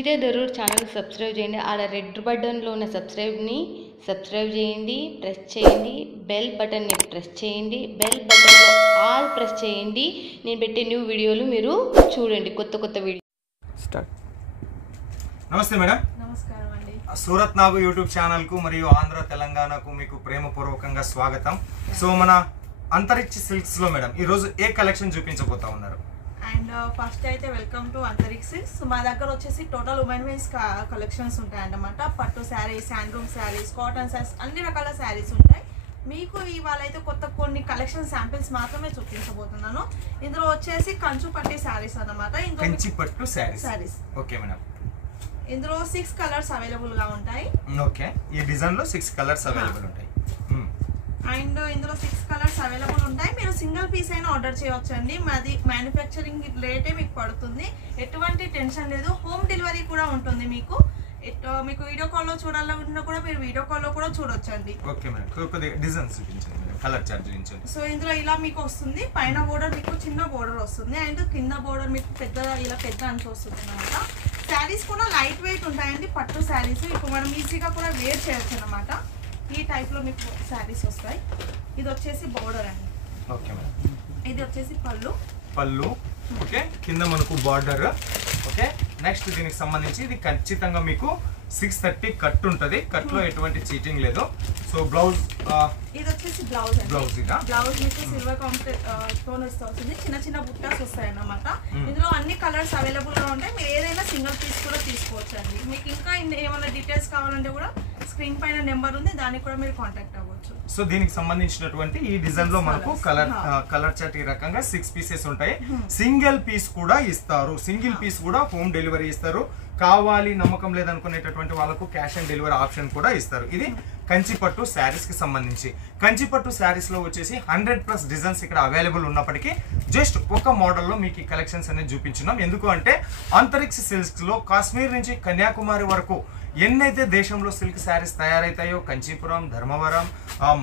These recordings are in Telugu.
మీరే జరూర్ ఛానల్ సబ్స్క్రైబ్ చేయండి. ఆడ రెడ్ బటన్లో ఉన్న సబ్స్క్రైబ్ చేయండి, ప్రెస్ చేయండి. బెల్ బటన్ని ప్రెస్ చేయండి. బెల్ బటన్లో ఆల్ ప్రెస్ చేయండి. నేను పెట్టే న్యూ వీడియోలు మీరు చూడండి, కొత్త వీడియో స్టార్ట్. నమస్తే మేడం. నమస్కారం అండి. సూరత్ నాగు యూట్యూబ్ ఛానల్ కు మరియు ఆంధ్ర తెలంగాణకు మీకు ప్రేమపూర్వకంగా స్వాగతం. సో మన అంతరిక్ష సిల్క్స్ లో మేడం ఈ రోజు ఏ కలెక్షన్ చూపించబోతా ఉన్నారు? అండ్ ఫస్ట్ అయితే వెల్కమ్ టు అంతరిక్ష సిల్క్స్. మా దగ్గర వచ్చేసి టోటల్ ఉమెన్ వేర్స్ కలెక్షన్స్ ఉంటాయి అన్నమాట. పట్టు శారీస్, హ్యాండ్లూమ్ శారీస్, కాటన్ శారీస్, అన్ని రకాల శారీస్ ఉంటాయి. మీకు ఇవాళ అయితే కొన్ని కలెక్షన్ శాంపిల్స్ మాత్రమే చూపించబోతున్నాను. ఇందులో వచ్చేసి కంచు పట్టి శారీస్ అన్నమాట. కంచి పట్టు శారీస్. Okay madam. ఇందులో 6 కలర్స్ అవైలబుల్ గా ఉంటాయి. ఓకే, ఈ డిజైన్ లో 6 కలర్స్ అవైలబుల్ ఉంటాయి. అండ్ ఇందులో 6 కలర్స్ అవైలబుల్ ఉంటాయి. మీరు సింగిల్ పీస్ అయినా ఆర్డర్ చేయవచ్చు అండి. మాది మ్యానుఫ్యాక్చరింగ్ రేటే మీకు పడుతుంది, ఎటువంటి టెన్షన్ లేదు. హోమ్ డెలివరీ కూడా ఉంటుంది. మీకు వీడియో కాల్లో చూడాలనుకున్నా కూడా మీరు వీడియో కాల్లో కూడా చూడొచ్చండి. ఓకే మేడం, కొద్దిగా డిజైన్స్ చూపించండి మేడం, కలర్ చార్ట్ చూపించండి. సో ఇందులో ఇలా మీకు వస్తుంది. పైన బోర్డర్ మీకు చిన్న బోర్డర్ వస్తుంది, అండ్ కింద బోర్డర్ మీకు పెద్ద అంచు వస్తుంది అనమాట. శారీస్ కూడా లైట్ వెయిట్ ఉంటాయండి, పట్టు శారీస్. ఇప్పుడు మనం ఈజీగా కూడా వేర్ చేయొచ్చు అనమాట. ఈ టైప్ లో మీకు శారీస్ వస్తాయి. ఇది వచ్చేసి బోర్డర్ అండి. Okay madam. ఇది వచ్చేసి పళ్ళు. ఓకే, కింద మనకు బార్డర్. ఓకే, నెక్స్ట్ దీనికి సంబంధించి ఇది ఖచ్చితంగా మీకు 630 కట్ ఉంటుంది. కట్ లో ఎటువంటి చీటింగ్ లేదు. సో బ్లౌజ్ ఇది వచ్చేసి బ్లౌజ్ మీకు సిల్వర్ టోన్ వస్తుంది. చిన్న బుట్టాస్ వస్తాయి అన్నమాట. ఇందులో అన్ని కలర్స్ అవైలబుల్ గా ఉంటాయి. మీరు ఏదైనా సింగిల్ పీస్ కూడా తీసుకోవచ్చు అండి. మీకు ఇంకా ఏమైనా డీటెయిల్స్ కావాలంటే కూడా స్క్రీన్ పైన నెంబర్ ఉంది, దానికి కూడా మీరు కాంటాక్ట్ అవ్వచ్చు. సో దీనికి సంబంధించినటువంటి ఈ డిజైన్ లో మనకు కలర్ చార్ట్ ఈ రకంగా 6 పీసెస్ ఉంటాయి. సింగిల్ పీస్ కూడా ఇస్తారు. సింగిల్ పీస్ కూడా హోమ్ డెలివరీ ఇస్తారు. కావాలి నమ్మకం లేదనుకునేటటువంటి వాళ్ళకు క్యాష్ ఆన్ డెలివరీ ఆప్షన్ కూడా ఇస్తారు. ఇది కంచిపట్టు శారీస్ కి సంబంధించి. కంచిపట్టు శారీస్ లో వచ్చేసి 100+ డిజైన్స్ ఇక్కడ అవైలబుల్ ఉన్నప్పటికీ జస్ట్ ఒక మోడల్లో మీకు ఈ కలెక్షన్స్ అనేది చూపించున్నాం. ఎందుకు అంటే అంతరిక్ష సిల్క్స్ లో కాశ్మీర్ నుంచి కన్యాకుమారి వరకు ఎన్నైతే దేశంలో సిల్క్ శారీస్ తయారైతాయో, Kanchipuram, Dharmavaram,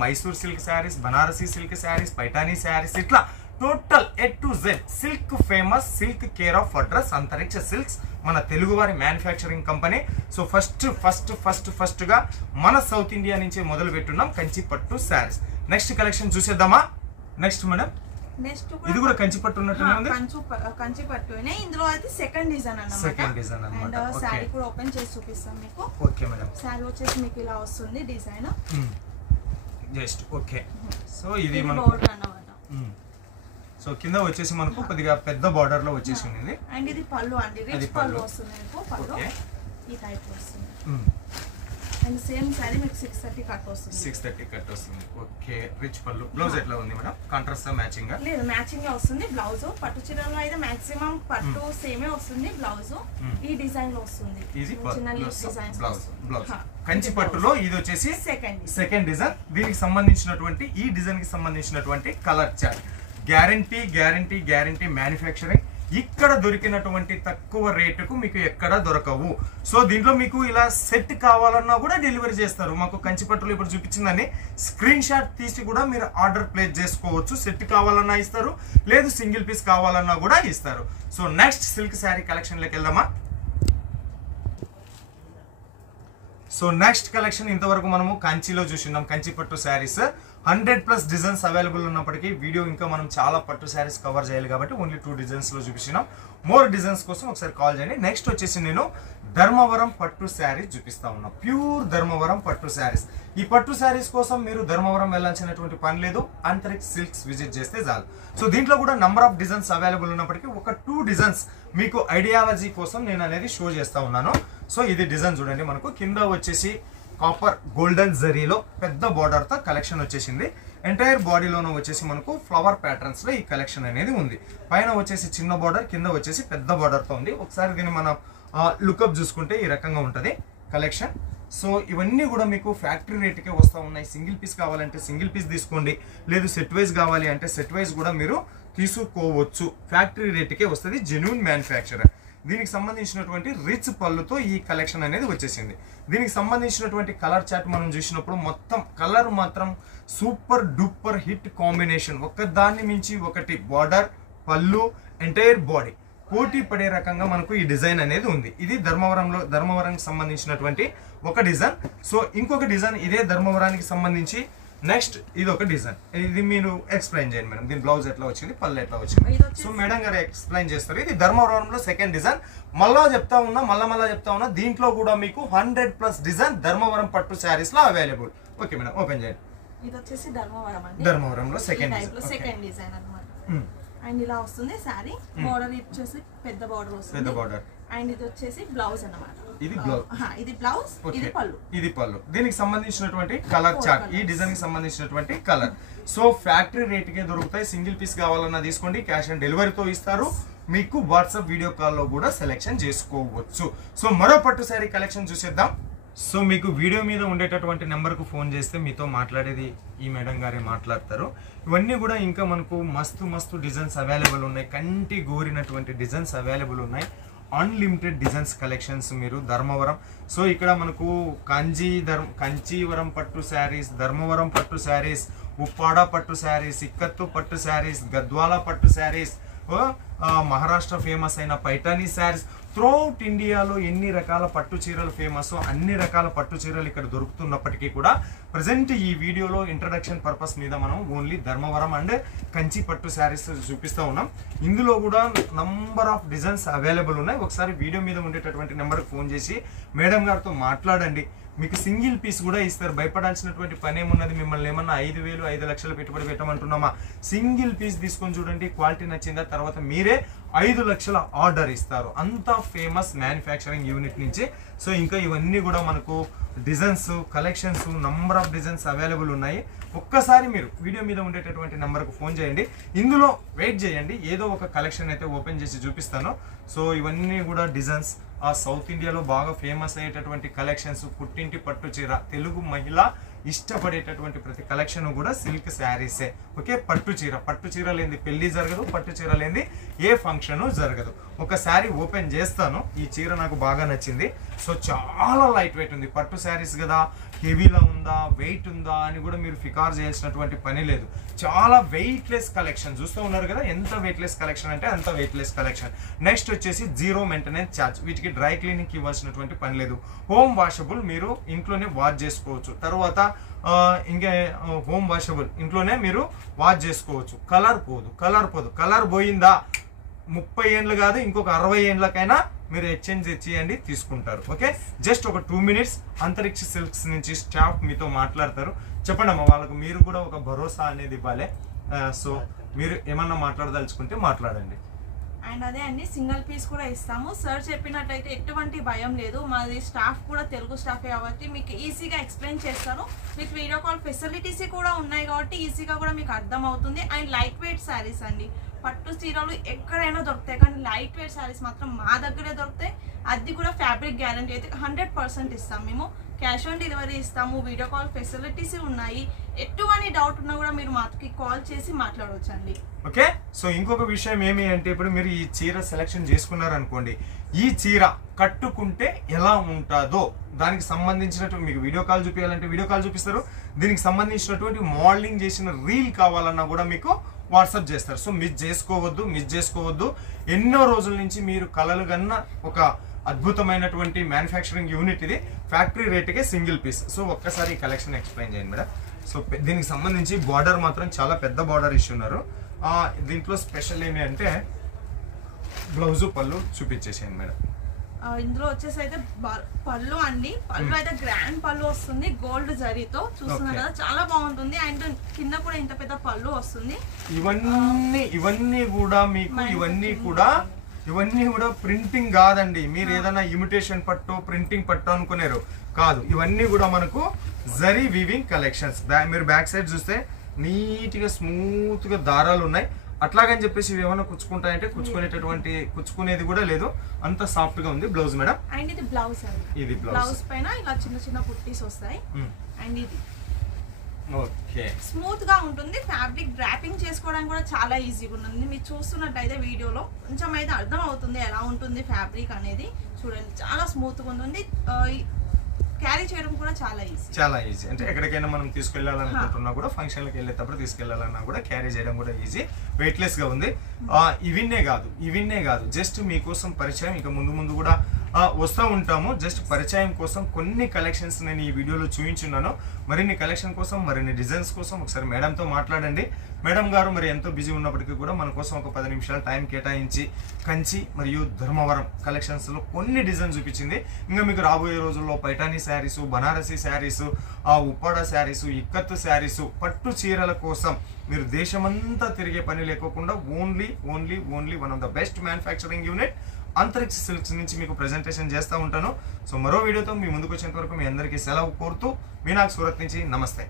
Mysore silk sarees, Banarasi silk sarees, Paithani sarees, ఇట్లా total A to Z silk famous, silk care of address Antariksha silks, మన తెలుగువారి మ్యానుఫ్యాక్చరింగ్ కంపెనీ. సో ఫస్ట్ గా మన సౌత్ ఇండియా నుంచి మొదలు పెట్టున్నాం కంచి పట్టు శారీస్. నెక్స్ట్ కలెక్షన్ చూసేద్దామా? నెక్స్ట్ మేడం, ఇది కూడా కంచి పట్టు ఉన్నట్టుగా ఉంది. కంచి పట్టునే. ఇందులో అయితే సెకండ్ డిజైన్ అన్నమాట. అండ్ సారీ కూడా ఓపెన్ చేసి చూపిస్తాం మీకు. Okay madam. సారీ వచ్చేసి మీకు ఇలా వస్తుంది డిజైన్. Just okay. సో ఇది మన బోర్డర్ అన్నమాట. సో కింద వచ్చేసి మనకు కొద్దిగా పెద్ద బార్డర్ లో వచ్చేసి ఉంది. అండ్ ఇది పళ్ళు అండి, రిచ్ పళ్ళు వస్తుంది మీకు. పళ్ళు ఈ టైప్ వస్తుంది. అండ్ సేమ్ సారీ మీకు 630 కట్ వస్తుంది. 630 కట్ వస్తుంది. ఓకే, రిచ్ పళ్ళు. బ్లౌజ్ ఎట్లా ఉంది మేడం? కాంట్రాస్ట్ మ్యాచింగ్ లేదు, మ్యాచింగ్ గా వస్తుంది బ్లౌజ్. పట్టు చీరలో అయితే మాక్సిమం పట్టు సేమే వస్తుంది. బ్లౌజ్ ఈ డిజైన్ లో వస్తుంది. బ్లౌజ్ కంచి పట్టులో ఇది వచ్చేసి సెకండ్ డిజైన్. దీనికి సంబంధించినటువంటి ఈ డిజైన్ కి సంబంధించినటువంటి కలర్ చార్ట్ గ్యారంటీ మ్యానుఫ్యాక్చరింగ్. ఇక్కడ దొరికినటువంటి తక్కువ రేటుకు మీకు ఎక్కడ దొరకవు. సో దీంట్లో మీకు ఇలా సెట్ కావాలన్నా కూడా డెలివరీ చేస్తారు. మాకు కంచిపట్టులో ఇప్పుడు చూపించిందని స్క్రీన్ షాట్ తీసి కూడా మీరు ఆర్డర్ ప్లేస్ చేసుకోవచ్చు. సెట్ కావాలన్నా ఇస్తారు, లేదు సింగిల్ పీస్ కావాలన్నా కూడా ఇస్తారు. సో నెక్స్ట్ సిల్క్ శారీ కలెక్షన్లోకి వెళ్దామా? సో నెక్స్ట్ కలెక్షన్ ఇంతవరకు మనము కంచిలో చూసినాం. కంచి పట్టు శారీస్ 100+ డిజైన్స్ అవైలబుల్ ఉన్నప్పటికీ వీడియో ఇంకా మనం చాలా పట్టు శారీస్ కవర్ చేయాలి కాబట్టి ఓన్లీ 2 డిజైన్స్ లో చూపించినాం. మోర్ డిజైన్స్ కోసం ఒకసారి కాల్ చేయండి. నెక్స్ట్ వచ్చేసి నేను ధర్మవరం పట్టు శారీస్ చూపిస్తా ఉన్నా. ప్యూర్ ధర్మవరం పట్టు శారీస్. ఈ పట్టు శారీస్ కోసం మీరు ధర్మవరం వెళ్ళాల్సినటువంటి పని లేదు, అంతరిక్ష సిల్క్స్ విజిట్ చేస్తే చాలు. సో దీంట్లో కూడా నంబర్ ఆఫ్ డిజైన్స్ అవైలబుల్ ఉన్నప్పటికీ ఒక 2 డిజైన్స్ మీకు ఐడియాలజీ కోసం నేను అనేది షో చేస్తా ఉన్నాను. సో ఇది డిజైన్ చూడండి. మనకు కింద వచ్చేసి కాపర్ గోల్డెన్ జరీలో పెద్ద బార్డర్ తో కలెక్షన్ వచ్చేసింది. ఎంటైర్ బాడీలోనూ వచ్చేసి మనకు ఫ్లవర్ ప్యాటర్న్స్ లో ఈ కలెక్షన్ అనేది ఉంది. పైన వచ్చేసి చిన్న బార్డర్, కింద వచ్చేసి పెద్ద బార్డర్ తో ఉంది. ఒకసారి దీన్ని మనం లుకప్ చూసుకుంటే ఈ రకంగా ఉంటది కలెక్షన్. సో ఇవన్నీ కూడా మీకు ఫ్యాక్టరీ రేట్కే వస్తూ ఉన్నాయి. సింగిల్ పీస్ కావాలంటే సింగిల్ పీస్ తీసుకోండి, లేదు సెట్ వైజ్ కావాలి అంటే సెట్ వైజ్ కూడా మీరు తీసుకోవచ్చు. ఫ్యాక్టరీ రేట్కే వస్తుంది, జెన్యూన్ మ్యానుఫ్యాక్చరర్. దీనికి సంబంధించినటువంటి రిచ్ పళ్ళుతో ఈ కలెక్షన్ అనేది వచ్చేసింది. దీనికి సంబంధించినటువంటి కలర్ చార్ట్ మనం చూసినప్పుడు మొత్తం కలర్ మాత్రం సూపర్ డూపర్ హిట్ కాంబినేషన్. ఒకదాన్ని మించి ఒకటి బార్డర్, పళ్ళు, ఎంటైర్ బాడీ పోటీ పడే రకంగా మనకు ఈ డిజైన్ అనేది ఉంది. ఇది ధర్మవరంకి సంబంధించినటువంటి ఒక డిజైన్. సో ఇంకొక డిజైన్ ఇదే ధర్మవరానికి సంబంధించి నెక్స్ట్ ఇది ఒక డిజైన్. ఇది మీరు ఎక్స్ప్లెయిన్ చేయండి మేడం. దీని బ్లౌజ్ ఎట్లా వచ్చింది, పళ్ళు ఎట్లా వచ్చింది. సో మేడం గారు ఎక్స్ప్లెయిన్ చేస్తారు. ఇది ధర్మవరంలో సెకండ్ డిజైన్. మళ్ళా చెప్తా ఉన్నా దీంట్లో కూడా మీకు 100+ డిజైన్ ధర్మవరం పట్టు శారీస్ లో అవైలబుల్. ఓకే మేడం, ఓపెన్ చేయండి. ఇది వచ్చేసి ధర్మవరంలో సెకండ్ డిజైన్ అన్నమాట. అండ్ ఇలా వస్తుంది శారీ. బోర్డర్ వచ్చేసి పెద్ద బోర్డర్ వస్తుంది. అండ్ ఇది వచ్చేసి బ్లౌజ్ అన్నమాట. ఇది బ్లౌజ్, ఇది పళ్ళు. దీనికి సంబంధించినటువంటి కలర్ చార్ట్, ఈ డిజైన్ కి సంబంధించినటువంటి కలర్. సో ఫ్యాక్టరీ రేట్ కే దొరుకుతాయి. సింగిల్ పీస్ కావాలన్నా తీసుకోండి, క్యాష్ ఆన్ డెలివరీతో ఇస్తారు. మీకు వాట్సాప్ వీడియో కాల్లో కూడా సెలెక్షన్ చేసుకోవచ్చు. సో మరో పట్టు శారీ కలెక్షన్ చూసేద్దాం. సో మీకు వీడియో మీద ఉండేటటువంటి నెంబర్కు ఫోన్ చేస్తే మీతో మాట్లాడేది ఈ మేడం గారే మాట్లాడతారు. ఇవన్నీ కూడా ఇంకా మనకు మస్తు డిజైన్స్ అవైలబుల్ ఉన్నాయి. కంటి గోరినటువంటి డిజైన్స్ అవైలబుల్ ఉన్నాయి. అన్లిమిటెడ్ డిజైన్స్ కలెక్షన్స్ మీరు ధర్మవరం. సో ఇక్కడ మనకు కంచీవరం పట్టు శారీస్, ధర్మవరం పట్టు శారీస్, ఉప్పాడ పట్టు శారీస్, ఇక్కత్తు పట్టు శారీస్, గద్వాల పట్టు శారీస్, మహారాష్ట్ర ఫేమస్ అయిన పైఠానీ శారీస్. త్రూఅవుట్ ఇండియాలో ఎన్ని రకాల పట్టు చీరలు ఫేమస్, అన్ని రకాల పట్టు చీరలు ఇక్కడ దొరుకుతున్నప్పటికీ కూడా ప్రజెంట్ ఈ వీడియోలో ఇంట్రడక్షన్ పర్పస్ మీద మనం ఓన్లీ ధర్మవరం అండ్ కంచి పట్టు శారీస్ చూపిస్తూ ఉన్నాం. ఇందులో కూడా నంబర్ ఆఫ్ డిజైన్స్ అవైలబుల్ ఉన్నాయి. ఒకసారి వీడియో మీద ఉండేటటువంటి నెంబర్కి ఫోన్ చేసి మేడం గారితో మాట్లాడండి. మీకు సింగిల్ పీస్ కూడా ఇస్తారు. భయపడాల్సినటువంటి పని ఏమున్నది? మిమ్మల్ని ఏమన్నా 5,000 5 లక్షలు పెట్టుబడి పెట్టమంటున్నామా? సింగిల్ పీస్ తీసుకొని చూడండి, క్వాలిటీ నచ్చిందా తర్వాత మీరే 5 లక్షల ఆర్డర్ ఇస్తారు. అంత ఫేమస్ మ్యానుఫ్యాక్చరింగ్ యూనిట్ నుంచి. సో ఇంకా ఇవన్నీ కూడా మనకు designs collections number of designs available ఉన్నాయి. ఒక్కసారి మీరు వీడియో మీద ఉండేటటువంటి నెంబర్కు ఫోన్ చేయండి. ఇందులో వెయిట్ చేయండి, ఏదో ఒక కలెక్షన్ అయితే ఓపెన్ చేసి చూపిస్తాను. సో ఇవన్నీ కూడా డిజైన్స్ ఆ సౌత్ ఇండియాలో బాగా ఫేమస్ అయ్యేటటువంటి కలెక్షన్స్. పుట్టింటి పట్టు చీర, తెలుగు మహిళ ఇష్టపడేటటువంటి ప్రతి కలెక్షన్ కూడా సిల్క్ శారీసే. ఓకే, పట్టు చీర లేని పెళ్లి జరగదు, పట్టు చీర లేని ఏ ఫంక్షన్ జరగదు. ఒక శారీ ఓపెన్ చేస్తాను. ఈ చీర నాకు బాగా నచ్చింది. సో చాలా లైట్ వెయిట్ ఉంది. పట్టు శారీస్ కదా, హెవీలో ఉందా, వెయిట్ ఉందా అని కూడా మీరు ఫికార్ చేయాల్సినటువంటి పని లేదు. చాలా వెయిట్లెస్ కలెక్షన్ చూస్తూ ఉన్నారు కదా. ఎంత వెయిట్లెస్ కలెక్షన్ అంటే అంత వెయిట్లెస్ కలెక్షన్. నెక్స్ట్ వచ్చేసి 0 మెయింటెనెన్స్ ఛార్జ్. వీటికి డ్రై క్లీనింగ్ ఇవ్వాల్సినటువంటి పని లేదు. హోమ్ వాషబుల్, మీరు ఇంట్లోనే వాష్ చేసుకోవచ్చు. తర్వాత ఇంకా హోమ్ వాషబుల్, ఇంట్లోనే మీరు వాష్ చేసుకోవచ్చు. కలర్ పోదు. కలర్ పోయిందా 30 ఏండ్లు కాదు, ఇంకొక 60 ఏండ్లకైనా మీరు ఎక్స్చేంజ్ చేయండి, తీసుకుంటారు. ఓకే, జస్ట్ ఒక 2 మినిట్స్ అంతరిక్ష సిల్క్స్ నుంచి స్టాఫ్ మీతో మాట్లాడతారు. చెప్పండి అమ్మ, వాళ్ళకు మీరు కూడా ఒక భరోసా అనేది ఇవ్వాలి. సో మీరు ఏమన్నా మాట్లాడదలుచుకుంటే మాట్లాడండి. అండ్ అదే అండి, సింగిల్ పీస్ కూడా ఇస్తాము. సార్ చెప్పినట్టయితే ఎటువంటి భయం లేదు. మాది స్టాఫ్ కూడా తెలుగు స్టాఫే కాబట్టి మీకు ఈజీగా ఎక్స్ప్లెయిన్ చేస్తారు. విత్ వీడియో కాల్ ఫెసిలిటీస్ కూడా ఉన్నాయి కాబట్టి ఈజీగా కూడా మీకు అర్థం అవుతుంది. అండ్ లైట్ వెయిట్ శారీస్ అండి. పట్టు చీరలు ఎక్కడైనా దొరుకుతాయి, కానీ లైట్ వెయిట్ శారీస్ మాత్రం మా దగ్గరే దొరుకుతాయి. అది కూడా ఫ్యాబ్రిక్ గ్యారంటీ అయితే 100% ఇస్తాం. మేము క్యాష్ ఆన్ డెలివరీ ఇస్తాము. వీడియో కాల్ ఫెసిలిటీస్ ఉన్నాయి. ఎటువంటి డౌట్ ఉన్నా కూడా మీరు మాకు కాల్ చేసి మాట్లాడవచ్చు అండి. ఓకే, సో ఇంకొక విషయం ఏమి అంటే, ఇప్పుడు మీరు ఈ చీర సెలెక్షన్ చేసుకున్నారనుకోండి, ఈ చీర కట్టుకుంటే ఎలా ఉంటుందో దానికి సంబంధించినటువంటి మీకు వీడియో కాల్ చూపించాలంటే వీడియో కాల్ చూపిస్తారు. దీనికి సంబంధించినటువంటి మోడలింగ్ చేసిన రీల్ కావాలన్నా కూడా మీకు వాట్సాప్ చేస్తారు. సో మిస్ చేసుకోవద్దు. ఎన్నో రోజుల నుంచి మీరు కలలు కన్న ఒక అద్భుతమైనటువంటి మ్యానుఫ్యాక్చరింగ్ యూనిట్ ఇది. ఫ్యాక్టరీ రేట్కే సింగిల్ పీస్. సో ఒక్కసారి ఈ కలెక్షన్ ఎక్స్ప్లెయిన్ చేయండి మేడం. సో దీనికి సంబంధించి బార్డర్ మాత్రం చాలా పెద్ద బార్డర్ ఇస్తున్నారు. దీంట్లో స్పెషల్ ఏమి అంటే బ్లౌజు పళ్ళు చూపించేసేయండి మేడం. ఇందులో వచ్చేసి అయితే పళ్ళు అండి. పళ్ళు అయితే గ్రాండ్ పళ్ళు వస్తుంది, గోల్డ్ జరీతో చూస్తున్నారు కదా, చాలా బాగుంటుంది. అండ్ కింద కూడా ఇంత పెద్ద పళ్ళు వస్తుంది. ఇవన్నీ కూడా మీకు ఇవన్నీ కూడా ప్రింటింగ్ కాదండి. మీరు ఏదైనా ఇమిటేషన్ పట్టు ప్రింటింగ్ పట్టు అనుకున్నారు కాదు. ఇవన్నీ కూడా మనకు జరీ వీవింగ్ కలెక్షన్స్. మీరు బ్యాక్ సైడ్ చూస్తే నీట్గా స్మూత్గా దారాలు ఉన్నాయి. అట్లాగని చెప్పేసి ఇవి ఏమైనా కుచ్చుకుంటాయంటే కుచ్చుకునేది కూడా లేదు, అంత సాఫ్ట్ గా ఉంది. బ్లౌజ్ మేడం, అండ్ ఇది బ్లౌజ్ అండి. ఇది బ్లౌజ్ పైన ఇలా చిన్న చిన్న పుట్టీస్ వస్తాయి. అండ్ ఇది ఓకే స్మూత్ గా ఉంటుంది. ఫ్యాబ్రిక్ డ్రాపింగ్ చేసుకోవడానికి కూడా చాలా ఈజీగా ఉంటుంది. మీరు చూస్తున్నట్టయితే వీడియోలో కొంచెం అయితే అర్థం అవుతుంది ఎలా ఉంటుంది ఫ్యాబ్రిక్ అనేది. చూడండి, చాలా స్మూత్ గా ఉంటుంది. క్యారీ చేయడం కూడా చాలా ఈజీ అంటే ఎక్కడికైనా మనం తీసుకెళ్లాలనుకుంటున్నా కూడా ఫంక్షన్లకు వెళ్ళేటప్పుడు తీసుకెళ్లాలన్నా కూడా క్యారీ చేయడం కూడా ఈజీ, వెయిట్లెస్ గా ఉంది. ఇవిన్నే కాదు జస్ట్ మీకోసం పరిచయం, ఇక ముందు కూడా వస్తూ ఉంటాము. జస్ట్ పరిచయం కోసం కొన్ని కలెక్షన్స్ నేను ఈ వీడియోలో చూపించున్నాను. మరిన్ని కలెక్షన్ కోసం, మరిన్ని డిజైన్స్ కోసం ఒకసారి మేడంతో మాట్లాడండి. మేడం గారు మరి ఎంతో బిజీ ఉన్నప్పటికీ కూడా మన కోసం ఒక 10 నిమిషాలు టైం కేటాయించి కంచి మరియు ధర్మవరం కలెక్షన్స్ లో కొన్ని డిజైన్ చూపించింది. ఇంకా మీకు రాబోయే రోజుల్లో పైఠానీ శారీస్, బనారసీ శారీస్, ఉప్పాడ శారీస్, ఇక్కత్తు శారీస్, పట్టు చీరల కోసం మీరు దేశమంతా తిరిగే పని లేకోకుండా only one of the best manufacturing unit అంతరిక్ష సిల్క్స్ నుంచి మీకు ప్రెజెంటేషన్ చేస్తూ ఉంటాను. సో మరో వీడియోతో మీ ముందుకు వచ్చేంత వరకు మీ అందరికీ సెలవు కోరుతూ మీనాక్షి సూరత్ నుంచి నమస్తే.